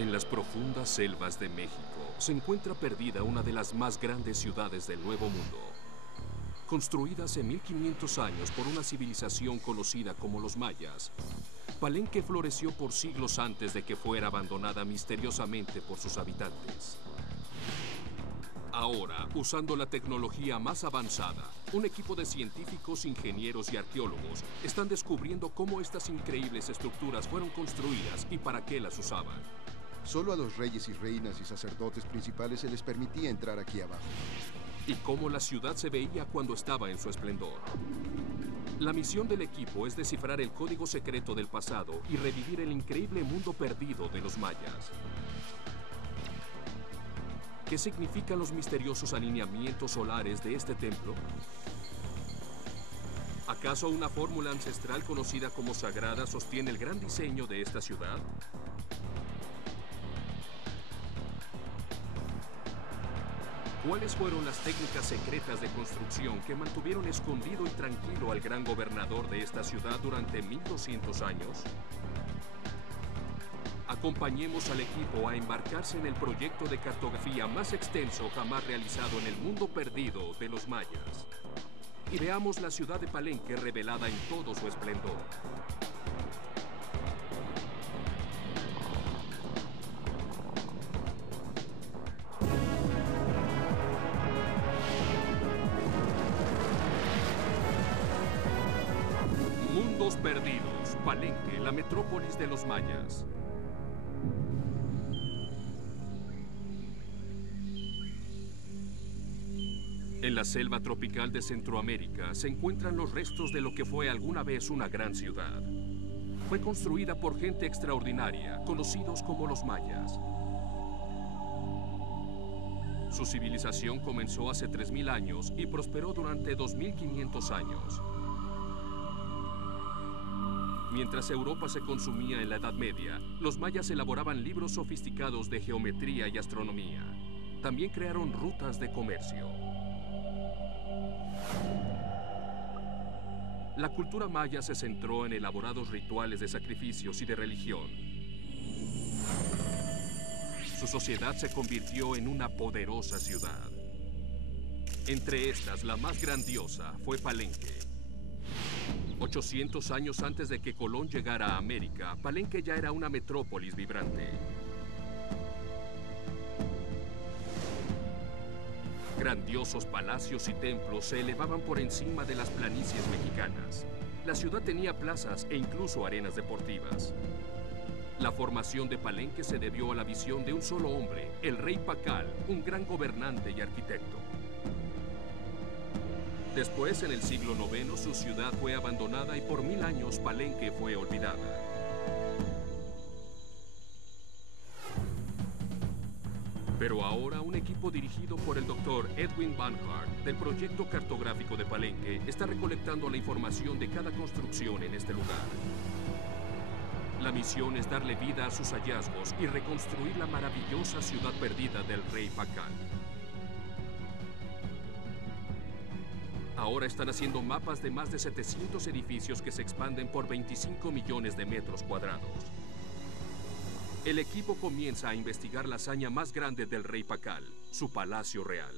En las profundas selvas de México se encuentra perdida una de las más grandes ciudades del Nuevo Mundo. Construida hace 1500 años por una civilización conocida como los mayas, Palenque floreció por siglos antes de que fuera abandonada misteriosamente por sus habitantes. Ahora, usando la tecnología más avanzada, un equipo de científicos, ingenieros y arqueólogos están descubriendo cómo estas increíbles estructuras fueron construidas y para qué las usaban. Solo a los reyes y reinas y sacerdotes principales se les permitía entrar aquí abajo. Y cómo la ciudad se veía cuando estaba en su esplendor. La misión del equipo es descifrar el código secreto del pasado y revivir el increíble mundo perdido de los mayas. ¿Qué significan los misteriosos alineamientos solares de este templo? ¿Acaso una fórmula ancestral conocida como sagrada sostiene el gran diseño de esta ciudad? ¿Cuáles fueron las técnicas secretas de construcción que mantuvieron escondido y tranquilo al gran gobernador de esta ciudad durante 1200 años? Acompañemos al equipo a embarcarse en el proyecto de cartografía más extenso jamás realizado en el mundo perdido de los mayas. Y veamos la ciudad de Palenque revelada en todo su esplendor. Mundos perdidos, Palenque, la metrópolis de los mayas. En la selva tropical de Centroamérica se encuentran los restos de lo que fue alguna vez una gran ciudad. Fue construida por gente extraordinaria, conocidos como los mayas. Su civilización comenzó hace 3000 años y prosperó durante 2500 años. Mientras Europa se consumía en la Edad Media, los mayas elaboraban libros sofisticados de geometría y astronomía. También crearon rutas de comercio. La cultura maya se centró en elaborados rituales de sacrificios y de religión. Su sociedad se convirtió en una poderosa ciudad. Entre estas, la más grandiosa fue Palenque. 800 años antes de que Colón llegara a América, Palenque ya era una metrópolis vibrante. Grandiosos palacios y templos se elevaban por encima de las planicies mexicanas. La ciudad tenía plazas e incluso arenas deportivas. La formación de Palenque se debió a la visión de un solo hombre, el rey Pacal, un gran gobernante y arquitecto. Después, en el siglo IX, su ciudad fue abandonada y por 1000 años Palenque fue olvidada. Pero ahora un equipo dirigido por el Dr. Edwin Van Hart del Proyecto Cartográfico de Palenque está recolectando la información de cada construcción en este lugar. La misión es darle vida a sus hallazgos y reconstruir la maravillosa ciudad perdida del rey Pacal. Ahora están haciendo mapas de más de 700 edificios que se expanden por 25 millones de metros cuadrados. El equipo comienza a investigar la hazaña más grande del rey Pacal, su palacio real.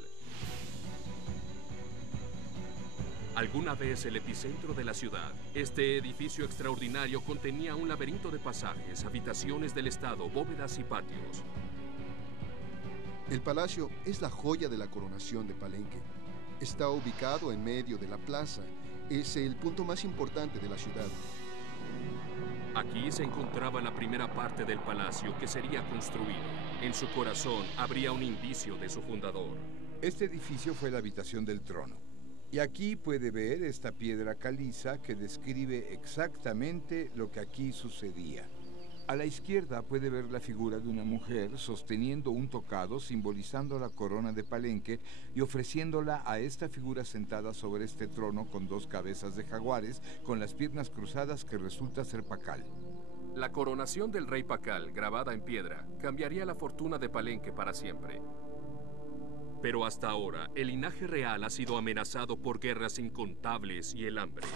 Alguna vez el epicentro de la ciudad, este edificio extraordinario contenía un laberinto de pasajes, habitaciones del estado, bóvedas y patios. El palacio es la joya de la coronación de Palenque. Está ubicado en medio de la plaza. Es el punto más importante de la ciudad. Aquí se encontraba la primera parte del palacio que sería construido. En su corazón habría un indicio de su fundador. Este edificio fue la habitación del trono. Y aquí puede ver esta piedra caliza que describe exactamente lo que aquí sucedía. A la izquierda puede ver la figura de una mujer sosteniendo un tocado simbolizando la corona de Palenque y ofreciéndola a esta figura sentada sobre este trono con 2 cabezas de jaguares con las piernas cruzadas que resulta ser Pacal. La coronación del rey Pacal, grabada en piedra, cambiaría la fortuna de Palenque para siempre. Pero hasta ahora, el linaje real ha sido amenazado por guerras incontables y el hambre.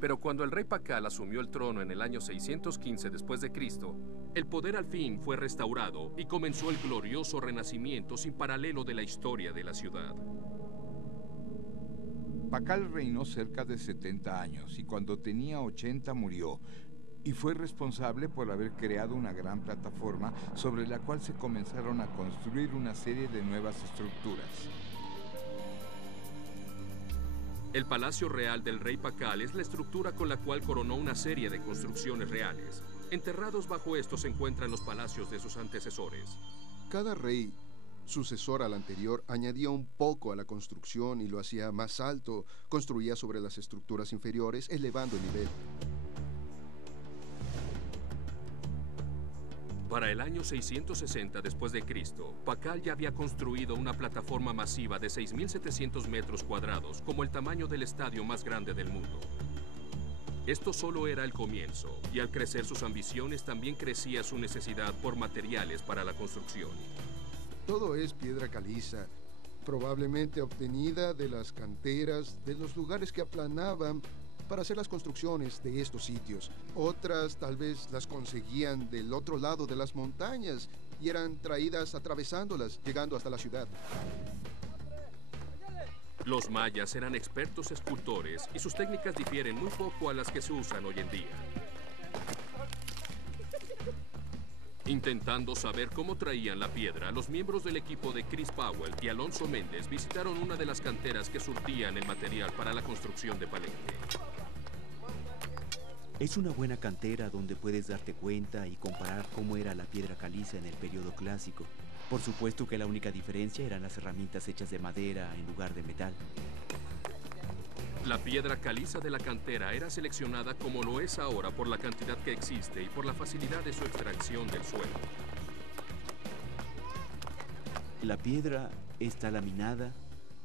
Pero cuando el rey Pakal asumió el trono en el año 615 después de Cristo, el poder al fin fue restaurado y comenzó el glorioso renacimiento sin paralelo de la historia de la ciudad. Pakal reinó cerca de 70 años y cuando tenía 80 murió, y fue responsable por haber creado una gran plataforma sobre la cual se comenzaron a construir una serie de nuevas estructuras. El Palacio Real del Rey Pakal es la estructura con la cual coronó una serie de construcciones reales. Enterrados bajo esto se encuentran los palacios de sus antecesores. Cada rey sucesor al anterior añadía un poco a la construcción y lo hacía más alto, construía sobre las estructuras inferiores, elevando el nivel. Para el año 660 después de Cristo, Pakal ya había construido una plataforma masiva de 6.700 metros cuadrados, como el tamaño del estadio más grande del mundo. Esto solo era el comienzo, y al crecer sus ambiciones también crecía su necesidad por materiales para la construcción. Todo es piedra caliza, probablemente obtenida de las canteras, de los lugares que aplanaban para hacer las construcciones de estos sitios. Otras tal vez las conseguían del otro lado de las montañas y eran traídas atravesándolas, llegando hasta la ciudad. Los mayas eran expertos escultores y sus técnicas difieren muy poco a las que se usan hoy en día. Intentando saber cómo traían la piedra, los miembros del equipo de Chris Powell y Alonso Méndez visitaron una de las canteras que surtían el material para la construcción de Palenque. Es una buena cantera donde puedes darte cuenta y comparar cómo era la piedra caliza en el periodo clásico. Por supuesto que la única diferencia eran las herramientas hechas de madera en lugar de metal. La piedra caliza de la cantera era seleccionada como lo es ahora por la cantidad que existe y por la facilidad de su extracción del suelo. La piedra está laminada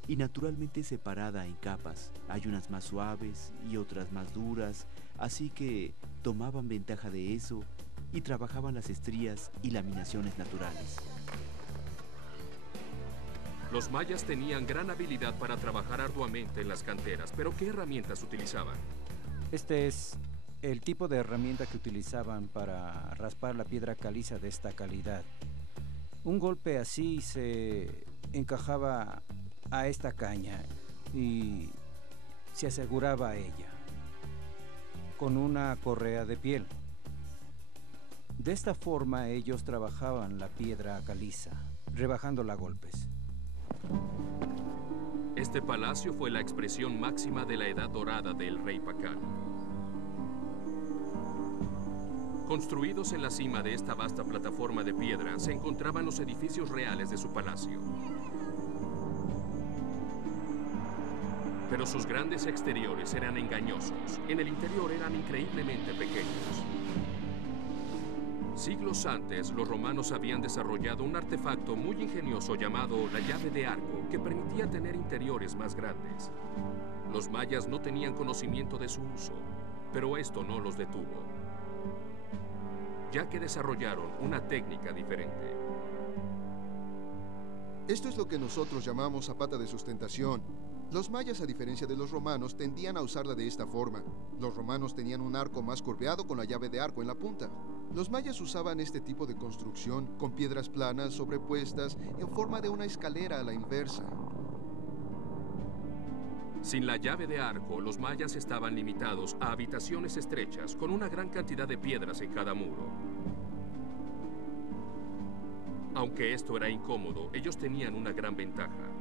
y naturalmente separada en capas. Hay unas más suaves y otras más duras, así que tomaban ventaja de eso y trabajaban las estrías y laminaciones naturales. Los mayas tenían gran habilidad para trabajar arduamente en las canteras, pero ¿qué herramientas utilizaban? Este es el tipo de herramienta que utilizaban para raspar la piedra caliza de esta calidad. Un golpe así se encajaba a esta caña y se aseguraba a ella con una correa de piel. De esta forma ellos trabajaban la piedra caliza, rebajándola a golpes. Este palacio fue la expresión máxima de la edad dorada del rey Pakal. Construidos en la cima de esta vasta plataforma de piedra se encontraban los edificios reales de su palacio. Pero sus grandes exteriores eran engañosos. En el interior eran increíblemente pequeños. Siglos antes, los romanos habían desarrollado un artefacto muy ingenioso llamado la llave de arco, que permitía tener interiores más grandes. Los mayas no tenían conocimiento de su uso, pero esto no los detuvo, ya que desarrollaron una técnica diferente. Esto es lo que nosotros llamamos zapata de sustentación. Los mayas, a diferencia de los romanos, tendían a usarla de esta forma. Los romanos tenían un arco más curveado con la llave de arco en la punta. Los mayas usaban este tipo de construcción con piedras planas sobrepuestas en forma de una escalera a la inversa. Sin la llave de arco, los mayas estaban limitados a habitaciones estrechas con una gran cantidad de piedras en cada muro. Aunque esto era incómodo, ellos tenían una gran ventaja.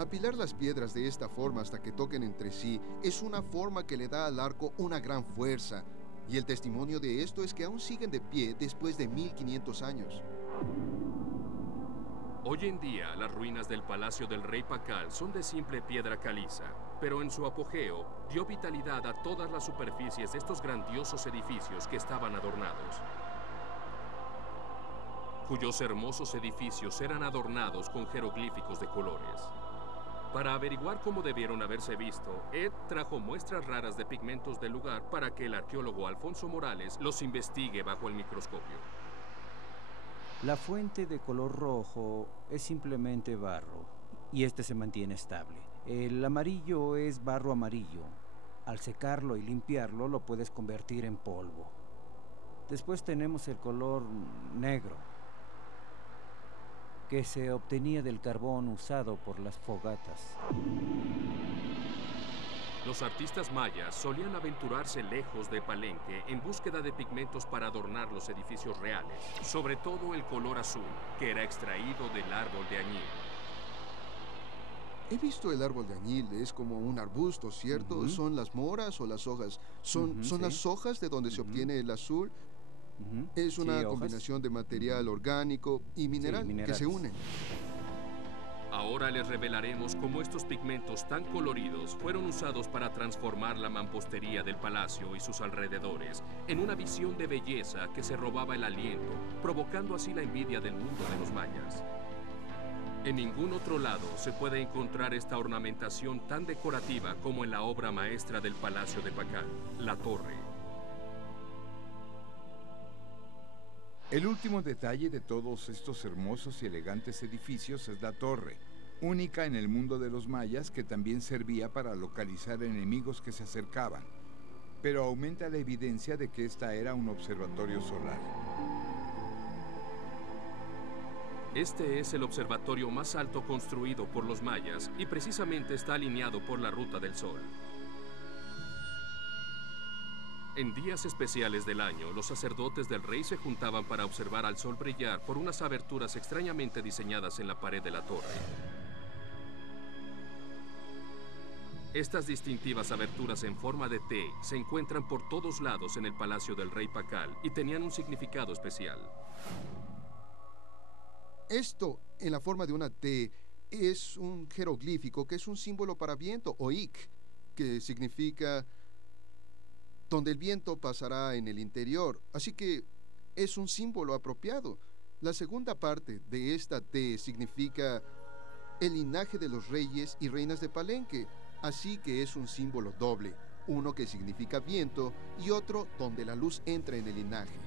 Apilar las piedras de esta forma hasta que toquen entre sí es una forma que le da al arco una gran fuerza. Y el testimonio de esto es que aún siguen de pie después de 1500 años. Hoy en día, las ruinas del Palacio del Rey Pakal son de simple piedra caliza, pero en su apogeo dio vitalidad a todas las superficies de estos grandiosos edificios que estaban adornados. Cuyos hermosos edificios eran adornados con jeroglíficos de colores. Para averiguar cómo debieron haberse visto, Ed trajo muestras raras de pigmentos del lugar para que el arqueólogo Alfonso Morales los investigue bajo el microscopio. La fuente de color rojo es simplemente barro y este se mantiene estable. El amarillo es barro amarillo. Al secarlo y limpiarlo lo puedes convertir en polvo. Después tenemos el color negro, que se obtenía del carbón usado por las fogatas. Los artistas mayas solían aventurarse lejos de Palenque en búsqueda de pigmentos para adornar los edificios reales, sobre todo el color azul, que era extraído del árbol de añil. He visto el árbol de añil, es como un arbusto, ¿cierto? ¿Son las moras o las hojas? ¿Son sí. las hojas de donde se obtiene el azul? Es Sí, una hojas. combinación de material orgánico y mineral que minerales. se unen. Ahora les revelaremos cómo estos pigmentos tan coloridos fueron usados para transformar la mampostería del palacio y sus alrededores en una visión de belleza que se robaba el aliento, provocando así la envidia del mundo de los mayas. En ningún otro lado se puede encontrar esta ornamentación tan decorativa como en la obra maestra del Palacio de Pacal, la torre. El último detalle de todos estos hermosos y elegantes edificios es la torre, única en el mundo de los mayas, que también servía para localizar enemigos que se acercaban, pero aumenta la evidencia de que esta era un observatorio solar. Este es el observatorio más alto construido por los mayas y precisamente está alineado por la ruta del sol. En días especiales del año, los sacerdotes del rey se juntaban para observar al sol brillar por unas aberturas extrañamente diseñadas en la pared de la torre. Estas distintivas aberturas en forma de T se encuentran por todos lados en el palacio del rey Pacal y tenían un significado especial. Esto, en la forma de una T, es un jeroglífico que es un símbolo para viento, o Ik, que significa donde el viento pasará en el interior. Así que es un símbolo apropiado. La segunda parte de esta T significa el linaje de los reyes y reinas de Palenque. Así que es un símbolo doble, uno que significa viento y otro donde la luz entra en el linaje.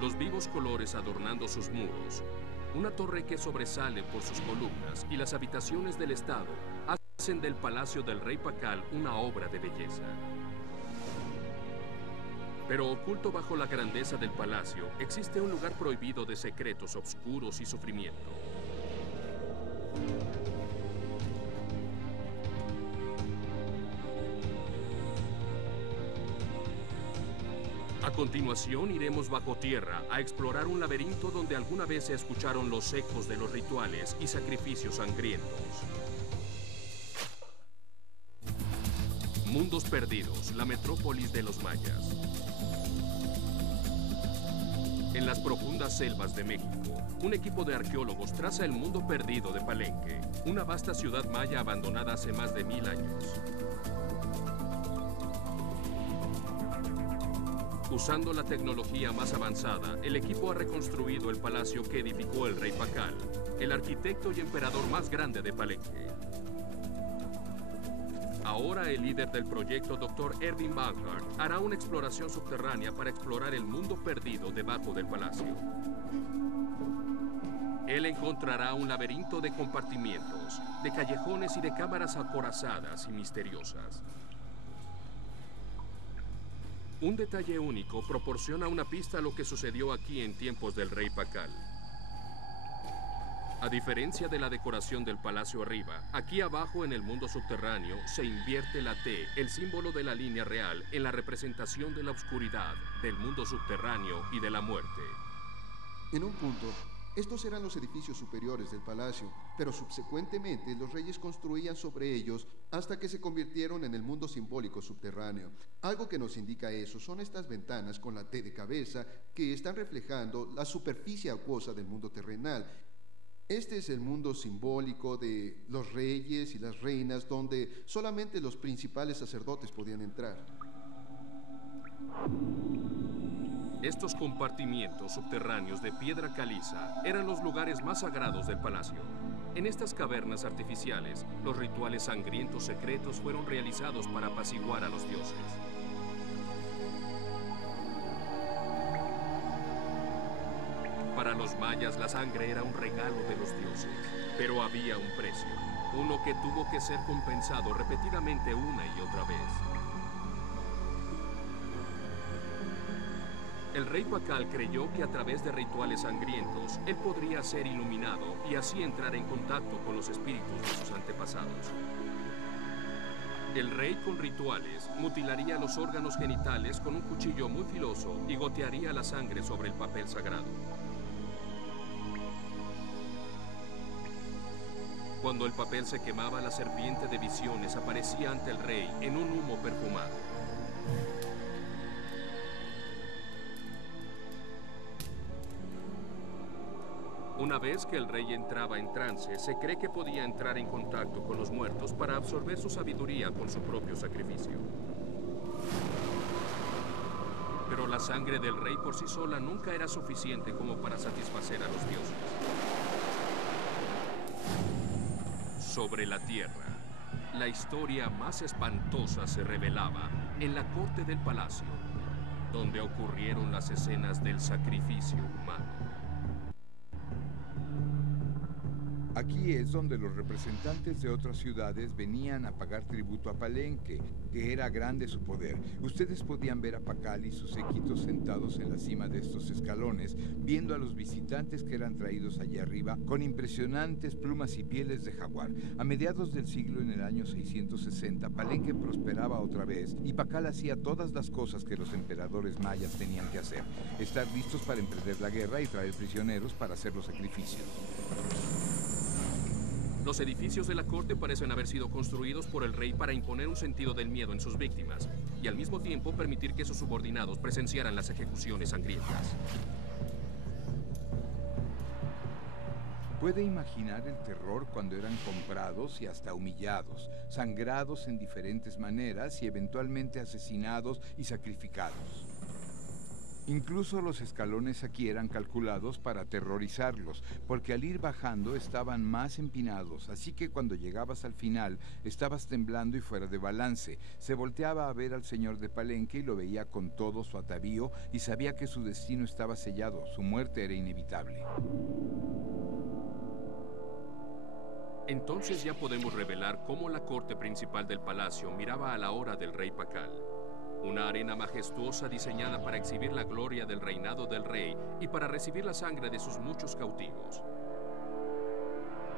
Los vivos colores adornando sus muros, una torre que sobresale por sus columnas y las habitaciones del Estado hacen del Palacio del Rey Pacal una obra de belleza. Pero oculto bajo la grandeza del palacio existe un lugar prohibido de secretos oscuros y sufrimiento. A continuación iremos bajo tierra a explorar un laberinto donde alguna vez se escucharon los ecos de los rituales y sacrificios sangrientos. Mundos Perdidos, la metrópolis de los mayas. En las profundas selvas de México, un equipo de arqueólogos traza el mundo perdido de Palenque, una vasta ciudad maya abandonada hace más de 1000 años. Usando la tecnología más avanzada, el equipo ha reconstruido el palacio que edificó el rey Pacal, el arquitecto y emperador más grande de Palenque. Ahora el líder del proyecto, Dr. Erwin Banhart, hará una exploración subterránea para explorar el mundo perdido debajo del palacio. Él encontrará un laberinto de compartimientos, de callejones y de cámaras acorazadas y misteriosas. Un detalle único proporciona una pista a lo que sucedió aquí en tiempos del rey Pacal. A diferencia de la decoración del palacio arriba, aquí abajo en el mundo subterráneo se invierte la T, el símbolo de la línea real, en la representación de la oscuridad, del mundo subterráneo y de la muerte. En un punto, estos eran los edificios superiores del palacio, pero subsecuentemente los reyes construían sobre ellos hasta que se convirtieron en el mundo simbólico subterráneo. Algo que nos indica eso son estas ventanas con la T de cabeza que están reflejando la superficie acuosa del mundo terrenal. Este es el mundo simbólico de los reyes y las reinas donde solamente los principales sacerdotes podían entrar. Estos compartimientos subterráneos de piedra caliza eran los lugares más sagrados del palacio. En estas cavernas artificiales, los rituales sangrientos secretos fueron realizados para apaciguar a los dioses. Para los mayas la sangre era un regalo de los dioses, pero había un precio, uno que tuvo que ser compensado repetidamente una y otra vez. El rey Pakal creyó que a través de rituales sangrientos, él podría ser iluminado y así entrar en contacto con los espíritus de sus antepasados. El rey con rituales mutilaría los órganos genitales con un cuchillo muy filoso y gotearía la sangre sobre el papel sagrado. Cuando el papel se quemaba, la serpiente de visiones aparecía ante el rey en un humo perfumado. Una vez que el rey entraba en trance, se cree que podía entrar en contacto con los muertos para absorber su sabiduría con su propio sacrificio. Pero la sangre del rey por sí sola nunca era suficiente como para satisfacer a los dioses. Sobre la tierra, la historia más espantosa se revelaba en la corte del palacio, donde ocurrieron las escenas del sacrificio humano. Aquí es donde los representantes de otras ciudades venían a pagar tributo a Palenque, que era grande su poder. Ustedes podían ver a Pakal y sus séquitos sentados en la cima de estos escalones, viendo a los visitantes que eran traídos allá arriba con impresionantes plumas y pieles de jaguar. A mediados del siglo, en el año 660, Palenque prosperaba otra vez y Pakal hacía todas las cosas que los emperadores mayas tenían que hacer: estar listos para emprender la guerra y traer prisioneros para hacer los sacrificios. Los edificios de la corte parecen haber sido construidos por el rey para imponer un sentido del miedo en sus víctimas y al mismo tiempo permitir que sus subordinados presenciaran las ejecuciones sangrientas. Puede imaginar el terror cuando eran comprados y hasta humillados, sangrados en diferentes maneras y eventualmente asesinados y sacrificados. Incluso los escalones aquí eran calculados para aterrorizarlos, porque al ir bajando estaban más empinados, así que cuando llegabas al final estabas temblando y fuera de balance. Se volteaba a ver al señor de Palenque y lo veía con todo su atavío y sabía que su destino estaba sellado, su muerte era inevitable. Entonces ya podemos revelar cómo la corte principal del palacio miraba a la hora del rey Pakal. Una arena majestuosa diseñada para exhibir la gloria del reinado del rey y para recibir la sangre de sus muchos cautivos.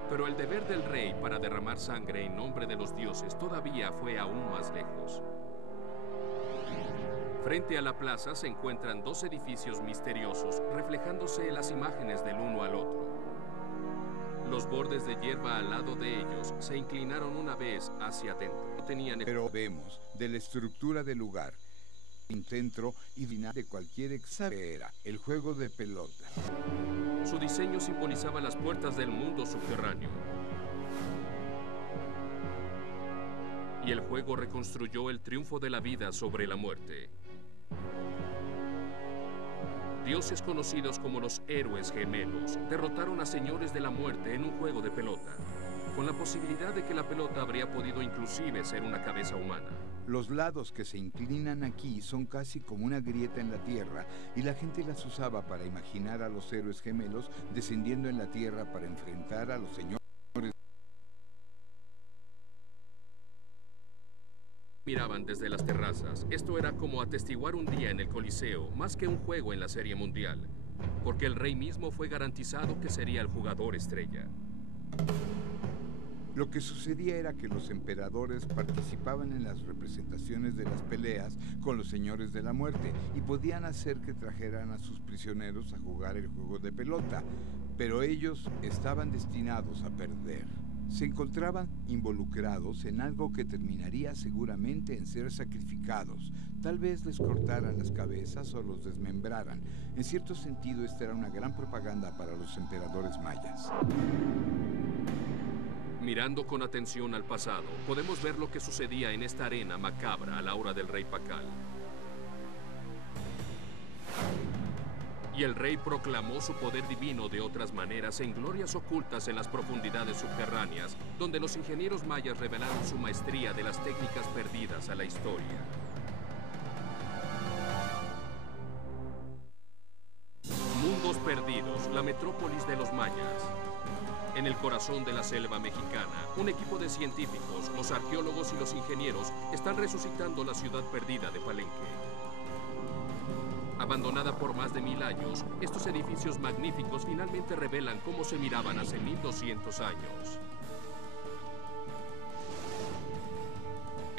Pero el deber del rey para derramar sangre en nombre de los dioses todavía fue aún más lejos. Frente a la plaza se encuentran dos edificios misteriosos reflejándose las imágenes del uno al otro. Los bordes de hierba al lado de ellos se inclinaron una vez hacia adentro. Pero vemos de la estructura del lugar, un centro y final de cualquier exagera, el juego de pelota. Su diseño simbolizaba las puertas del mundo subterráneo. Y el juego reconstruyó el triunfo de la vida sobre la muerte. Dioses conocidos como los héroes gemelos derrotaron a señores de la muerte en un juego de pelota, con la posibilidad de que la pelota habría podido inclusive ser una cabeza humana. Los lados que se inclinan aquí son casi como una grieta en la tierra y la gente las usaba para imaginar a los héroes gemelos descendiendo en la tierra para enfrentar a los señores. Miraban desde las terrazas. Esto era como atestiguar un día en el Coliseo, más que un juego en la Serie Mundial, porque el rey mismo fue garantizado que sería el jugador estrella. Lo que sucedía era que los emperadores participaban en las representaciones de las peleas con los señores de la muerte y podían hacer que trajeran a sus prisioneros a jugar el juego de pelota, pero ellos estaban destinados a perder. Se encontraban involucrados en algo que terminaría seguramente en ser sacrificados. Tal vez les cortaran las cabezas o los desmembraran. En cierto sentido, esta era una gran propaganda para los emperadores mayas. Mirando con atención al pasado, podemos ver lo que sucedía en esta arena macabra a la hora del rey Pakal. Y el rey proclamó su poder divino de otras maneras en glorias ocultas en las profundidades subterráneas, donde los ingenieros mayas revelaron su maestría de las técnicas perdidas a la historia. Mundos perdidos, la corazón de la selva mexicana, un equipo de científicos, los arqueólogos y los ingenieros están resucitando la ciudad perdida de Palenque. Abandonada por más de 1000 años, estos edificios magníficos finalmente revelan cómo se miraban hace 1200 años.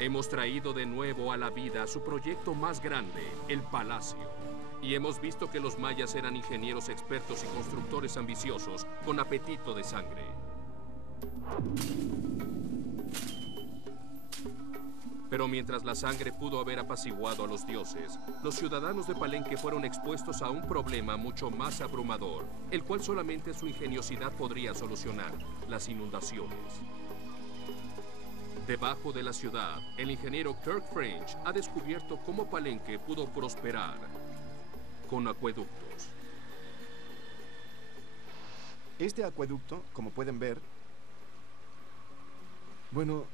Hemos traído de nuevo a la vida su proyecto más grande, el Palacio. Y hemos visto que los mayas eran ingenieros expertos y constructores ambiciosos, con apetito de sangre. Pero mientras la sangre pudo haber apaciguado a los dioses, los ciudadanos de Palenque fueron expuestos a un problema mucho más abrumador, el cual solamente su ingeniosidad podría solucionar: las inundaciones. Debajo de la ciudad, el ingeniero Kirk French ha descubierto cómo Palenque pudo prosperar con acueductos. Este acueducto, como pueden ver, bueno,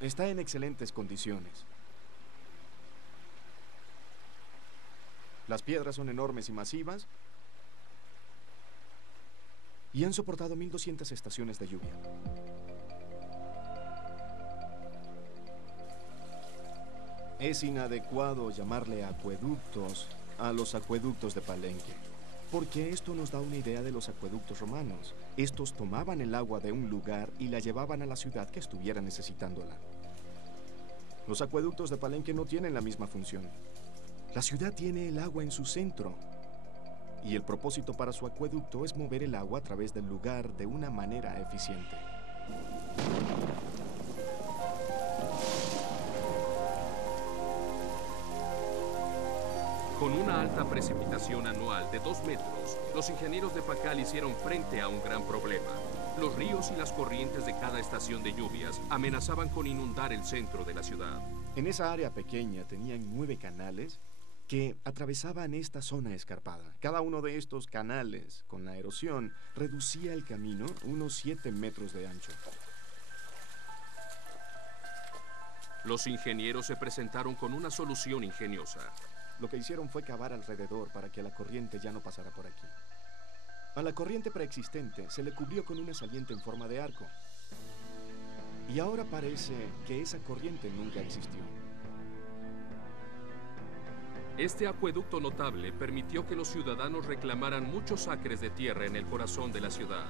está en excelentes condiciones. Las piedras son enormes y masivas y han soportado 1200 estaciones de lluvia. Es inadecuado llamarle acueductos a los acueductos de Palenque, porque esto nos da una idea de los acueductos romanos. Estos tomaban el agua de un lugar y la llevaban a la ciudad que estuviera necesitándola. Los acueductos de Palenque no tienen la misma función. La ciudad tiene el agua en su centro, y el propósito para su acueducto es mover el agua a través del lugar de una manera eficiente. Con una alta precipitación anual de 2 metros, los ingenieros de Pacal hicieron frente a un gran problema. Los ríos y las corrientes de cada estación de lluvias amenazaban con inundar el centro de la ciudad. En esa área pequeña tenían 9 canales que atravesaban esta zona escarpada. Cada uno de estos canales, con la erosión, reducía el camino unos 7 metros de ancho. Los ingenieros se presentaron con una solución ingeniosa. Lo que hicieron fue cavar alrededor para que la corriente ya no pasara por aquí. A la corriente preexistente se le cubrió con una saliente en forma de arco. Y ahora parece que esa corriente nunca existió. Este acueducto notable permitió que los ciudadanos reclamaran muchos acres de tierra en el corazón de la ciudad.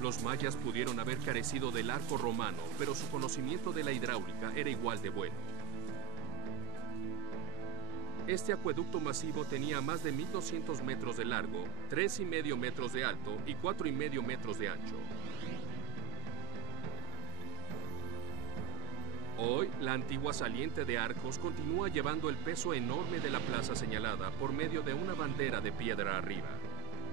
Los mayas pudieron haber carecido del arco romano, pero su conocimiento de la hidráulica era igual de bueno. Este acueducto masivo tenía más de 1200 metros de largo, 3,5 metros de alto y 4,5 metros de ancho. Hoy, la antigua saliente de Arcos continúa llevando el peso enorme de la plaza señalada por medio de una bandera de piedra arriba.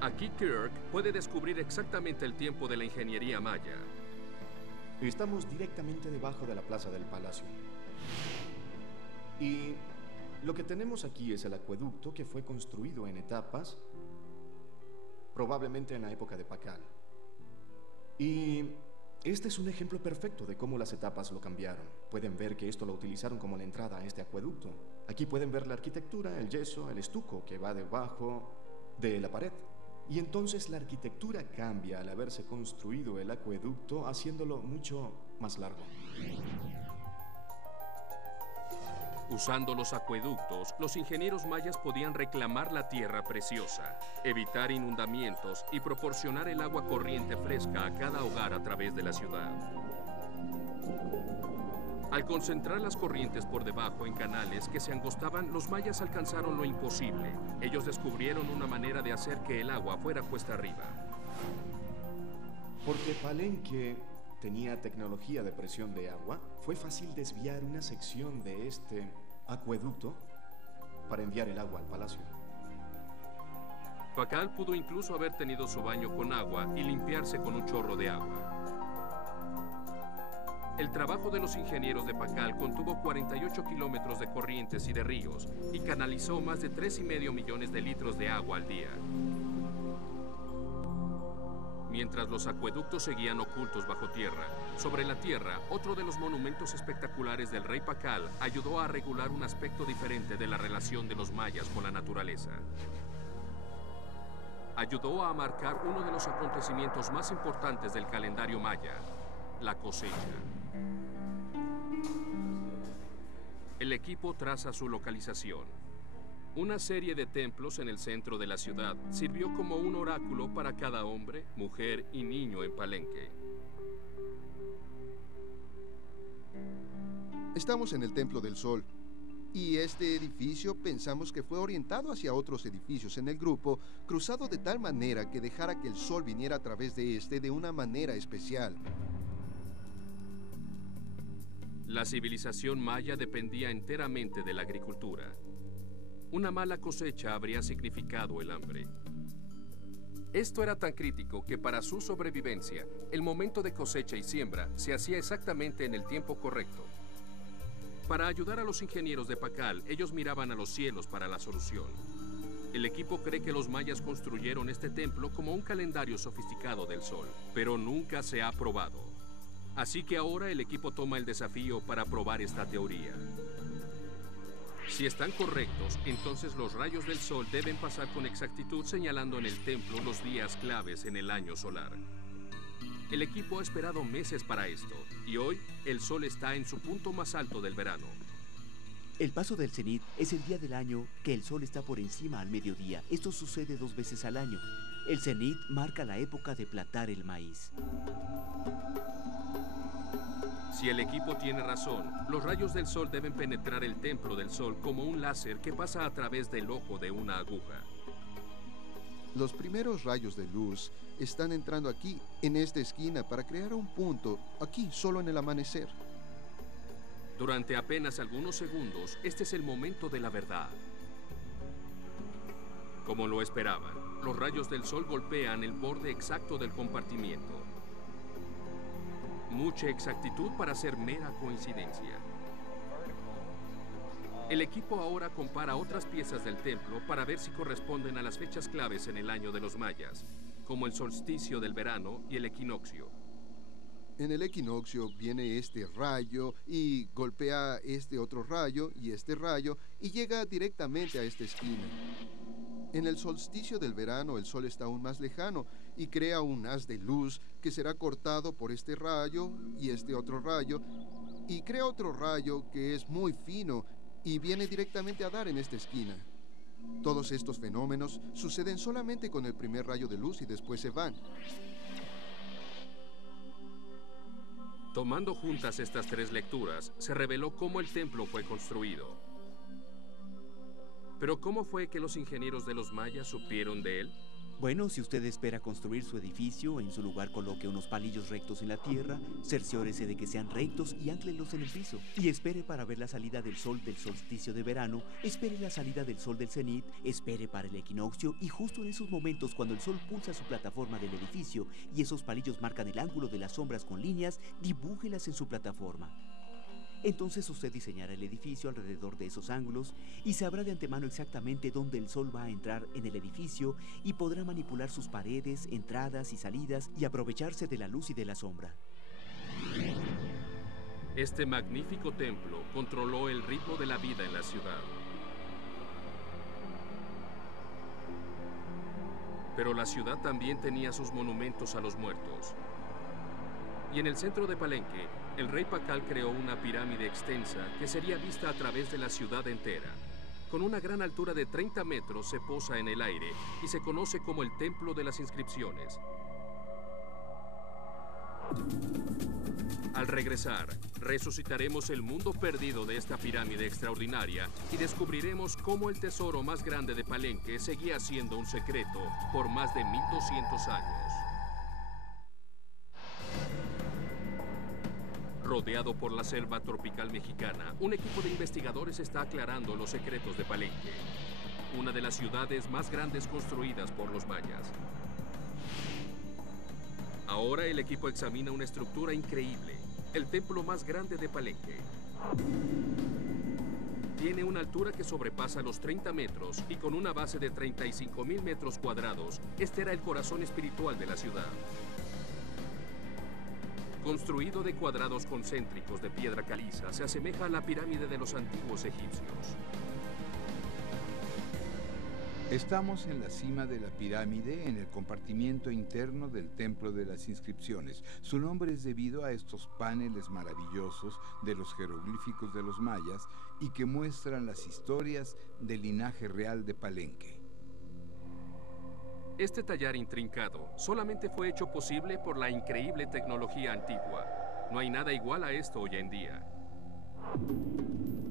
Aquí Kirk puede descubrir exactamente el tiempo de la ingeniería maya. Estamos directamente debajo de la plaza del palacio. Y lo que tenemos aquí es el acueducto que fue construido en etapas, probablemente en la época de Pacal. Y este es un ejemplo perfecto de cómo las etapas lo cambiaron. Pueden ver que esto lo utilizaron como la entrada a este acueducto. Aquí pueden ver la arquitectura, el yeso, el estuco que va debajo de la pared. Y entonces la arquitectura cambia al haberse construido el acueducto, haciéndolo mucho más largo. Usando los acueductos, los ingenieros mayas podían reclamar la tierra preciosa, evitar inundamientos y proporcionar el agua corriente fresca a cada hogar a través de la ciudad. Al concentrar las corrientes por debajo en canales que se angostaban, los mayas alcanzaron lo imposible. Ellos descubrieron una manera de hacer que el agua fuera cuesta arriba. Porque Palenque tenía tecnología de presión de agua, fue fácil desviar una sección de este acueducto para enviar el agua al palacio. Pacal pudo incluso haber tenido su baño con agua y limpiarse con un chorro de agua. El trabajo de los ingenieros de Pacal contuvo 48 kilómetros de corrientes y de ríos y canalizó más de 3,5 millones de litros de agua al día. Mientras los acueductos seguían ocultos bajo tierra, sobre la tierra, otro de los monumentos espectaculares del rey Pacal ayudó a regular un aspecto diferente de la relación de los mayas con la naturaleza. ayudó a marcar uno de los acontecimientos más importantes del calendario maya, la cosecha. El equipo traza su localización. Una serie de templos en el centro de la ciudad sirvió como un oráculo para cada hombre, mujer y niño en Palenque. Estamos en el Templo del Sol, y este edificio pensamos que fue orientado hacia otros edificios en el grupo, cruzado de tal manera que dejara que el sol viniera a través de este de una manera especial. La civilización maya dependía enteramente de la agricultura. Una mala cosecha habría significado el hambre. Esto era tan crítico que para su sobrevivencia, el momento de cosecha y siembra se hacía exactamente en el tiempo correcto. Para ayudar a los ingenieros de Pacal, ellos miraban a los cielos para la solución. El equipo cree que los mayas construyeron este templo como un calendario sofisticado del sol, pero nunca se ha probado. Así que ahora el equipo toma el desafío para probar esta teoría. Si están correctos, entonces los rayos del sol deben pasar con exactitud señalando en el templo los días claves en el año solar. El equipo ha esperado meses para esto, y hoy el sol está en su punto más alto del verano. El paso del cenit es el día del año que el sol está por encima al mediodía. Esto sucede 2 veces al año. El cenit marca la época de plantar el maíz. Si el equipo tiene razón, los rayos del sol deben penetrar el templo del sol como un láser que pasa a través del ojo de una aguja. Los primeros rayos de luz están entrando aquí, en esta esquina, para crear un punto, aquí, solo en el amanecer. Durante apenas algunos segundos, este es el momento de la verdad. Como lo esperaban, los rayos del sol golpean el borde exacto del compartimiento. Mucha exactitud para ser mera coincidencia. El equipo ahora compara otras piezas del templo para ver si corresponden a las fechas claves en el año de los mayas, como el solsticio del verano y el equinoccio. En el equinoccio viene este rayo y golpea este otro rayo y llega directamente a esta esquina. En el solsticio del verano el sol está aún más lejano y crea un haz de luz que será cortado por este rayo y este otro rayo, y crea otro rayo que es muy fino y viene directamente a dar en esta esquina. Todos estos fenómenos suceden solamente con el primer rayo de luz y después se van. Tomando juntas estas 3 lecturas, se reveló cómo el templo fue construido. Pero ¿cómo fue que los ingenieros de los mayas supieron de él? Bueno, si usted espera construir su edificio, en su lugar coloque unos palillos rectos en la tierra, cerciórese de que sean rectos y ánclelos en el piso. Y espere para ver la salida del sol del solsticio de verano, espere la salida del sol del cenit, espere para el equinoccio, y justo en esos momentos cuando el sol pulsa su plataforma del edificio y esos palillos marcan el ángulo de las sombras con líneas, dibújelas en su plataforma. Entonces usted diseñará el edificio alrededor de esos ángulos y sabrá de antemano exactamente dónde el sol va a entrar en el edificio y podrá manipular sus paredes, entradas y salidas y aprovecharse de la luz y de la sombra. Este magnífico templo controló el ritmo de la vida en la ciudad. Pero la ciudad también tenía sus monumentos a los muertos. Y en el centro de Palenque, el rey Pacal creó una pirámide extensa que sería vista a través de la ciudad entera. Con una gran altura de 30 metros se posa en el aire y se conoce como el Templo de las Inscripciones. Al regresar, resucitaremos el mundo perdido de esta pirámide extraordinaria y descubriremos cómo el tesoro más grande de Palenque seguía siendo un secreto por más de 1200 años. Rodeado por la selva tropical mexicana, un equipo de investigadores está aclarando los secretos de Palenque, una de las ciudades más grandes construidas por los mayas. Ahora el equipo examina una estructura increíble, el templo más grande de Palenque. Tiene una altura que sobrepasa los 30 metros y con una base de 35,000 metros cuadrados, este era el corazón espiritual de la ciudad. Construido de cuadrados concéntricos de piedra caliza, se asemeja a la pirámide de los antiguos egipcios. Estamos en la cima de la pirámide, en el compartimiento interno del Templo de las Inscripciones. Su nombre es debido a estos paneles maravillosos de los jeroglíficos de los mayas y que muestran las historias del linaje real de Palenque. Este tallar intrincado solamente fue hecho posible por la increíble tecnología antigua. No hay nada igual a esto hoy en día.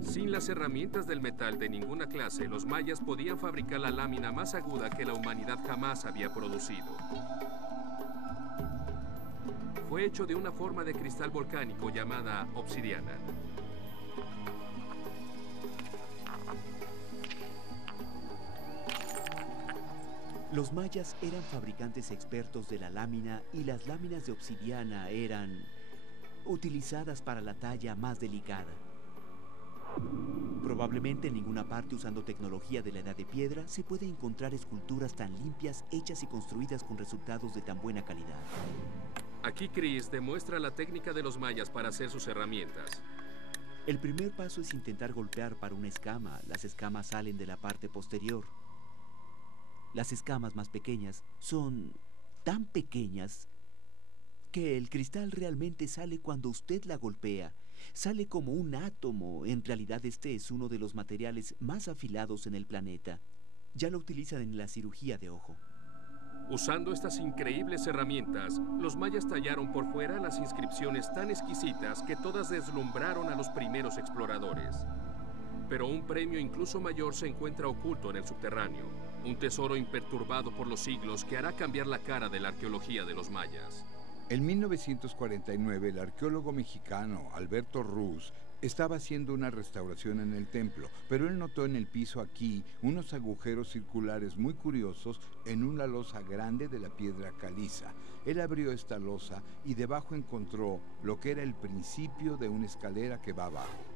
Sin las herramientas del metal de ninguna clase, los mayas podían fabricar la lámina más aguda que la humanidad jamás había producido. Fue hecho de una forma de cristal volcánico llamada obsidiana. Los mayas eran fabricantes expertos de la lámina y las láminas de obsidiana eran utilizadas para la talla más delicada. Probablemente en ninguna parte usando tecnología de la Edad de Piedra se puede encontrar esculturas tan limpias, hechas y construidas con resultados de tan buena calidad. Aquí Chris demuestra la técnica de los mayas para hacer sus herramientas. El primer paso es intentar golpear para una escama. Las escamas salen de la parte posterior. Las escamas más pequeñas son tan pequeñas que el cristal realmente sale cuando usted la golpea. Sale como un átomo. En realidad este es uno de los materiales más afilados en el planeta. Ya lo utilizan en la cirugía de ojo. Usando estas increíbles herramientas, los mayas tallaron por fuera las inscripciones tan exquisitas que todas deslumbraron a los primeros exploradores. Pero un premio incluso mayor se encuentra oculto en el subterráneo. Un tesoro imperturbado por los siglos que hará cambiar la cara de la arqueología de los mayas. En 1949, el arqueólogo mexicano Alberto Ruz estaba haciendo una restauración en el templo, pero él notó en el piso aquí unos agujeros circulares muy curiosos en una losa grande de la piedra caliza. Él abrió esta losa y debajo encontró lo que era el principio de una escalera que va abajo.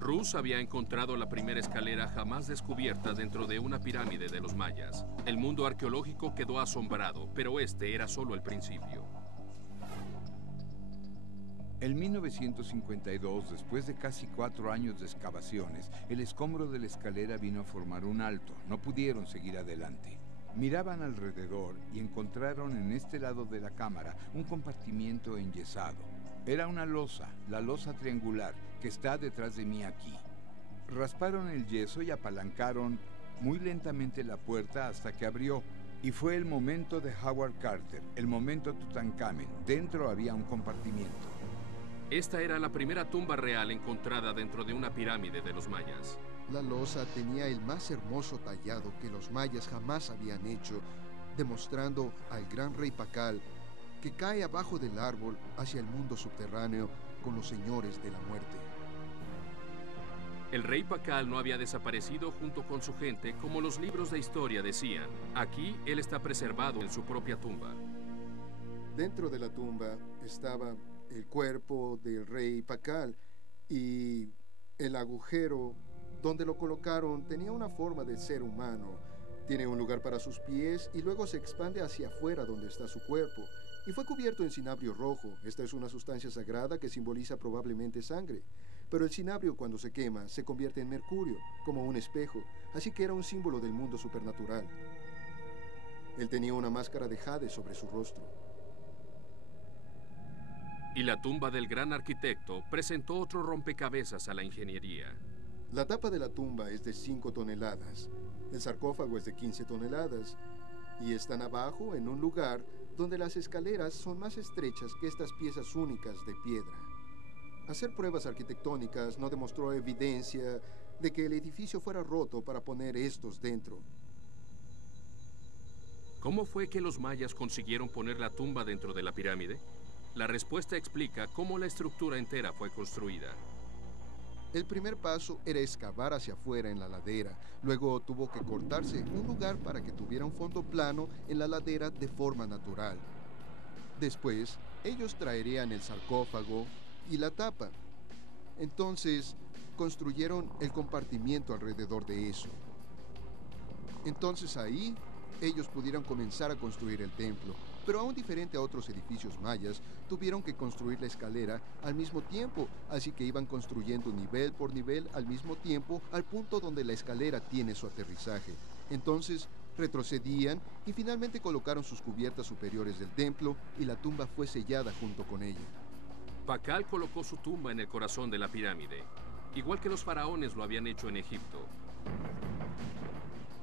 Ruz había encontrado la primera escalera jamás descubierta dentro de una pirámide de los mayas. El mundo arqueológico quedó asombrado, pero este era solo el principio. En 1952, después de casi 4 años de excavaciones, el escombro de la escalera vino a formar un alto. No pudieron seguir adelante. Miraban alrededor y encontraron en este lado de la cámara un compartimiento enyesado. Era una losa, la losa triangular, que está detrás de mí aquí. Rasparon el yeso y apalancaron muy lentamente la puerta hasta que abrió. Y fue el momento de Howard Carter, el momento Tutankamen. Dentro había un compartimiento. Esta era la primera tumba real encontrada dentro de una pirámide de los mayas. La losa tenía el más hermoso tallado que los mayas jamás habían hecho, demostrando al gran rey Pacal que cae abajo del árbol hacia el mundo subterráneo con los señores de la muerte. El rey Pacal no había desaparecido junto con su gente como los libros de historia decían. Aquí él está preservado en su propia tumba. Dentro de la tumba estaba el cuerpo del rey Pacal y el agujero donde lo colocaron tenía una forma de ser humano. Tiene un lugar para sus pies y luego se expande hacia afuera donde está su cuerpo. Y fue cubierto en cinabrio rojo. Esta es una sustancia sagrada que simboliza probablemente sangre. Pero el cinabrio cuando se quema se convierte en mercurio, como un espejo. Así que era un símbolo del mundo supernatural. Él tenía una máscara de jade sobre su rostro. Y la tumba del gran arquitecto presentó otro rompecabezas a la ingeniería. La tapa de la tumba es de 5 toneladas. El sarcófago es de 15 toneladas. Y están abajo en un lugar donde las escaleras son más estrechas que estas piezas únicas de piedra. Hacer pruebas arquitectónicas no demostró evidencia de que el edificio fuera roto para poner estos dentro. ¿Cómo fue que los mayas consiguieron poner la tumba dentro de la pirámide? La respuesta explica cómo la estructura entera fue construida. El primer paso era excavar hacia afuera en la ladera. Luego tuvo que cortarse un lugar para que tuviera un fondo plano en la ladera de forma natural. Después, ellos traerían el sarcófago y la tapa. Entonces, construyeron el compartimiento alrededor de eso. Entonces ahí ellos pudieran comenzar a construir el templo. Pero aún diferente a otros edificios mayas, tuvieron que construir la escalera al mismo tiempo, así que iban construyendo nivel por nivel al mismo tiempo al punto donde la escalera tiene su aterrizaje. Entonces, retrocedían y finalmente colocaron sus cubiertas superiores del templo y la tumba fue sellada junto con ella. Pakal colocó su tumba en el corazón de la pirámide, igual que los faraones lo habían hecho en Egipto.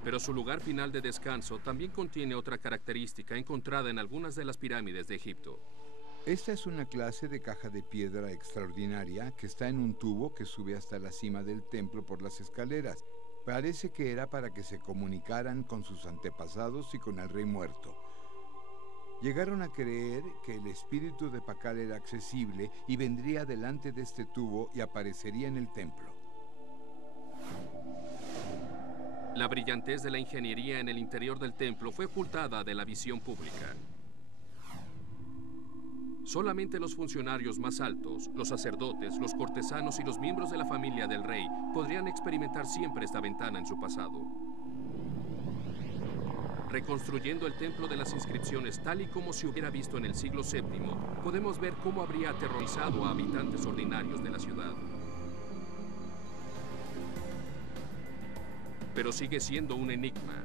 Pero su lugar final de descanso también contiene otra característica encontrada en algunas de las pirámides de Egipto. Esta es una clase de caja de piedra extraordinaria que está en un tubo que sube hasta la cima del templo por las escaleras. Parece que era para que se comunicaran con sus antepasados y con el rey muerto. Llegaron a creer que el espíritu de Pakal era accesible y vendría delante de este tubo y aparecería en el templo. La brillantez de la ingeniería en el interior del templo fue ocultada de la visión pública. Solamente los funcionarios más altos, los sacerdotes, los cortesanos y los miembros de la familia del rey podrían experimentar siempre esta ventana en su pasado. Reconstruyendo el templo de las inscripciones tal y como se hubiera visto en el siglo VII, podemos ver cómo habría aterrorizado a habitantes ordinarios de la ciudad. Pero sigue siendo un enigma.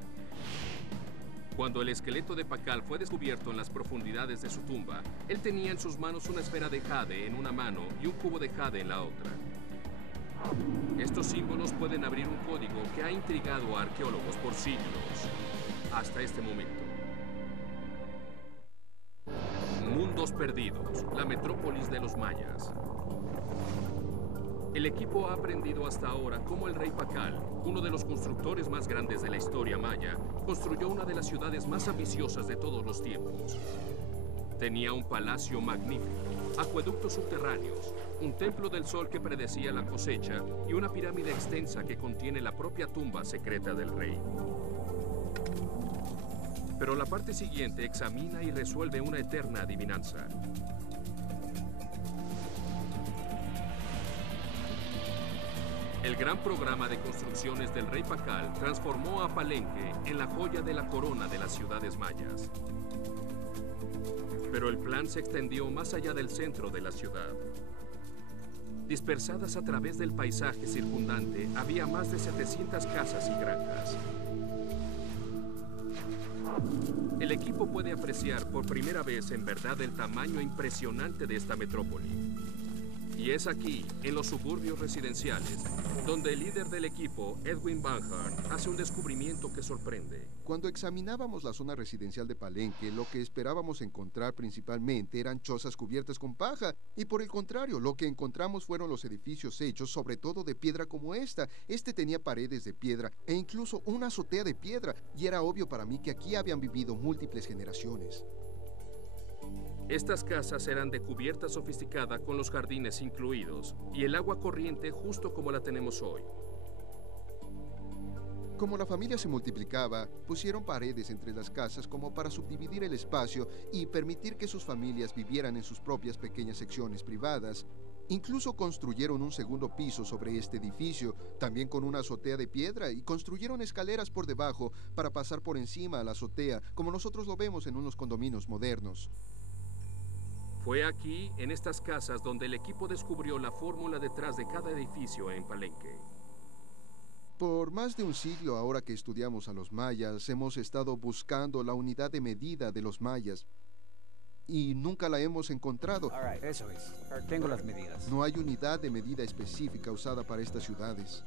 Cuando el esqueleto de Pakal fue descubierto en las profundidades de su tumba, él tenía en sus manos una esfera de jade en una mano y un cubo de jade en la otra. Estos símbolos pueden abrir un código que ha intrigado a arqueólogos por siglos, hasta este momento. Mundos perdidos, la metrópolis de los mayas. El equipo ha aprendido hasta ahora cómo el rey Pakal, uno de los constructores más grandes de la historia maya, construyó una de las ciudades más ambiciosas de todos los tiempos. Tenía un palacio magnífico, acueductos subterráneos, un templo del sol que predecía la cosecha y una pirámide extensa que contiene la propia tumba secreta del rey. Pero la parte siguiente examina y resuelve una eterna adivinanza. El gran programa de construcciones del rey Pakal transformó a Palenque en la joya de la corona de las ciudades mayas. Pero el plan se extendió más allá del centro de la ciudad. Dispersadas a través del paisaje circundante, había más de 700 casas y granjas. El equipo puede apreciar por primera vez en verdad el tamaño impresionante de esta metrópoli. Y es aquí, en los suburbios residenciales, donde el líder del equipo, Edwin Banhart, hace un descubrimiento que sorprende. Cuando examinábamos la zona residencial de Palenque, lo que esperábamos encontrar principalmente eran chozas cubiertas con paja. Y por el contrario, lo que encontramos fueron los edificios hechos sobre todo de piedra como esta. Este tenía paredes de piedra e incluso una azotea de piedra. Y era obvio para mí que aquí habían vivido múltiples generaciones. Estas casas eran de cubierta sofisticada con los jardines incluidos y el agua corriente justo como la tenemos hoy. Como la familia se multiplicaba, pusieron paredes entre las casas como para subdividir el espacio y permitir que sus familias vivieran en sus propias pequeñas secciones privadas. Incluso construyeron un segundo piso sobre este edificio, también con una azotea de piedra, y construyeron escaleras por debajo para pasar por encima a la azotea, como nosotros lo vemos en unos condominios modernos. Fue aquí, en estas casas, donde el equipo descubrió la fórmula detrás de cada edificio en Palenque. Por más de un siglo, ahora que estudiamos a los mayas, hemos estado buscando la unidad de medida de los mayas. Y nunca la hemos encontrado. Eso es. Tengo las medidas. No hay unidad de medida específica usada para estas ciudades.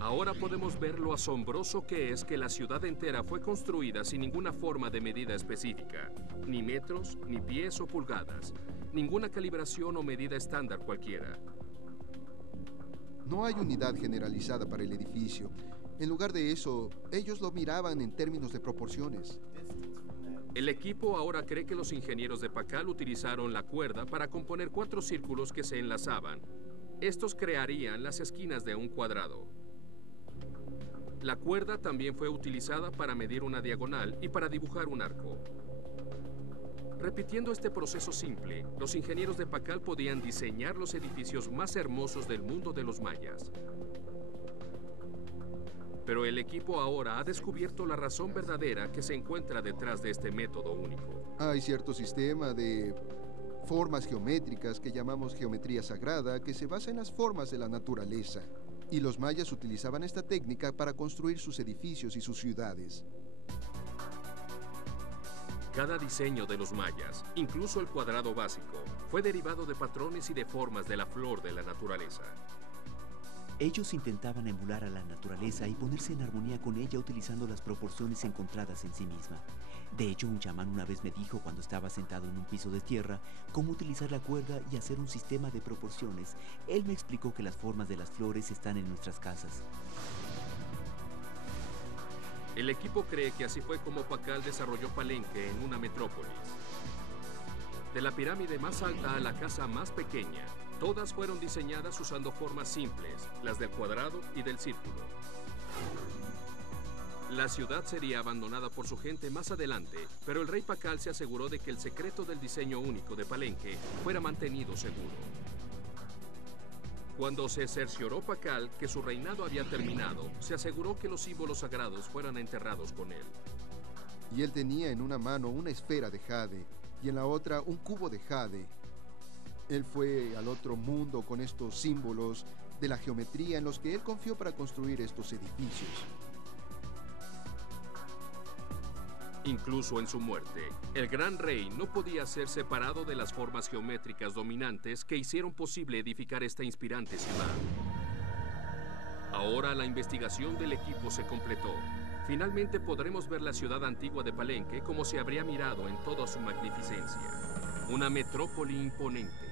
Ahora podemos ver lo asombroso que es que la ciudad entera fue construida sin ninguna forma de medida específica. Ni metros, ni pies o pulgadas. Ninguna calibración o medida estándar cualquiera. No hay unidad generalizada para el edificio. En lugar de eso, ellos lo miraban en términos de proporciones. El equipo ahora cree que los ingenieros de Pakal utilizaron la cuerda para componer 4 círculos que se enlazaban. Estos crearían las esquinas de un cuadrado. La cuerda también fue utilizada para medir una diagonal y para dibujar un arco. Repitiendo este proceso simple, los ingenieros de Pakal podían diseñar los edificios más hermosos del mundo de los mayas. Pero el equipo ahora ha descubierto la razón verdadera que se encuentra detrás de este método único. Hay cierto sistema de formas geométricas que llamamos geometría sagrada que se basa en las formas de la naturaleza. Y los mayas utilizaban esta técnica para construir sus edificios y sus ciudades. Cada diseño de los mayas, incluso el cuadrado básico, fue derivado de patrones y de formas de la flor de la naturaleza. Ellos intentaban emular a la naturaleza y ponerse en armonía con ella utilizando las proporciones encontradas en sí misma. De hecho, un chamán una vez me dijo cuando estaba sentado en un piso de tierra cómo utilizar la cuerda y hacer un sistema de proporciones. Él me explicó que las formas de las flores están en nuestras casas. El equipo cree que así fue como Pacal desarrolló Palenque en una metrópolis. De la pirámide más alta a la casa más pequeña, todas fueron diseñadas usando formas simples, las del cuadrado y del círculo. La ciudad sería abandonada por su gente más adelante, pero el rey Pacal se aseguró de que el secreto del diseño único de Palenque fuera mantenido seguro. Cuando se cercioró Pacal que su reinado había terminado, se aseguró que los símbolos sagrados fueran enterrados con él. Y él tenía en una mano una esfera de jade y en la otra un cubo de jade. Él fue al otro mundo con estos símbolos de la geometría en los que él confió para construir estos edificios. Incluso en su muerte, el gran rey no podía ser separado de las formas geométricas dominantes que hicieron posible edificar esta inspirante ciudad. Ahora la investigación del equipo se completó. Finalmente podremos ver la ciudad antigua de Palenque como se habría mirado en toda su magnificencia. Una metrópoli imponente.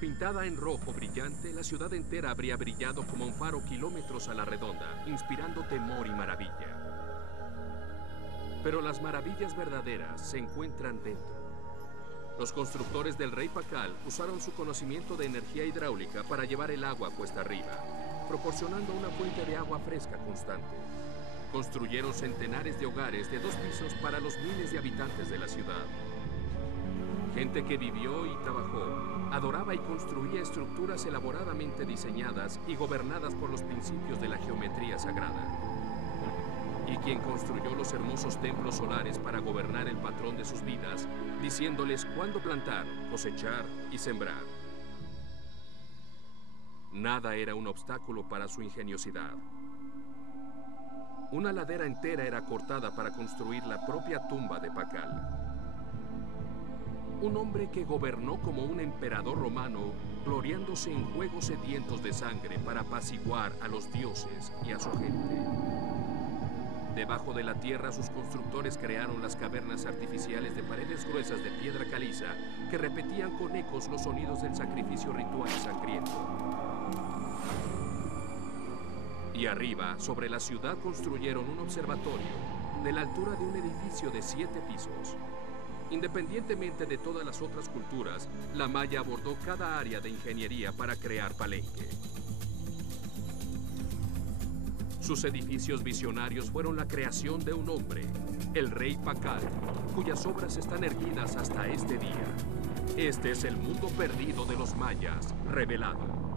Pintada en rojo brillante, la ciudad entera habría brillado como un faro kilómetros a la redonda, inspirando temor y maravilla. Pero las maravillas verdaderas se encuentran dentro. Los constructores del rey Pacal usaron su conocimiento de energía hidráulica para llevar el agua cuesta arriba, proporcionando una fuente de agua fresca constante. Construyeron centenares de hogares de 2 pisos para los miles de habitantes de la ciudad. Gente que vivió y trabajó, adoraba y construía estructuras elaboradamente diseñadas y gobernadas por los principios de la geometría sagrada. Y quien construyó los hermosos templos solares para gobernar el patrón de sus vidas, diciéndoles cuándo plantar, cosechar y sembrar. Nada era un obstáculo para su ingeniosidad. Una ladera entera era cortada para construir la propia tumba de Pacal. Un hombre que gobernó como un emperador romano, gloriándose en juegos sedientos de sangre para apaciguar a los dioses y a su gente. Debajo de la tierra, sus constructores crearon las cavernas artificiales de paredes gruesas de piedra caliza que repetían con ecos los sonidos del sacrificio ritual sangriento. Y arriba, sobre la ciudad, construyeron un observatorio de la altura de un edificio de 7 pisos. Independientemente de todas las otras culturas, la maya abordó cada área de ingeniería para crear Palenque. Sus edificios visionarios fueron la creación de un hombre, el rey Pacal, cuyas obras están erguidas hasta este día. Este es el mundo perdido de los mayas, revelado.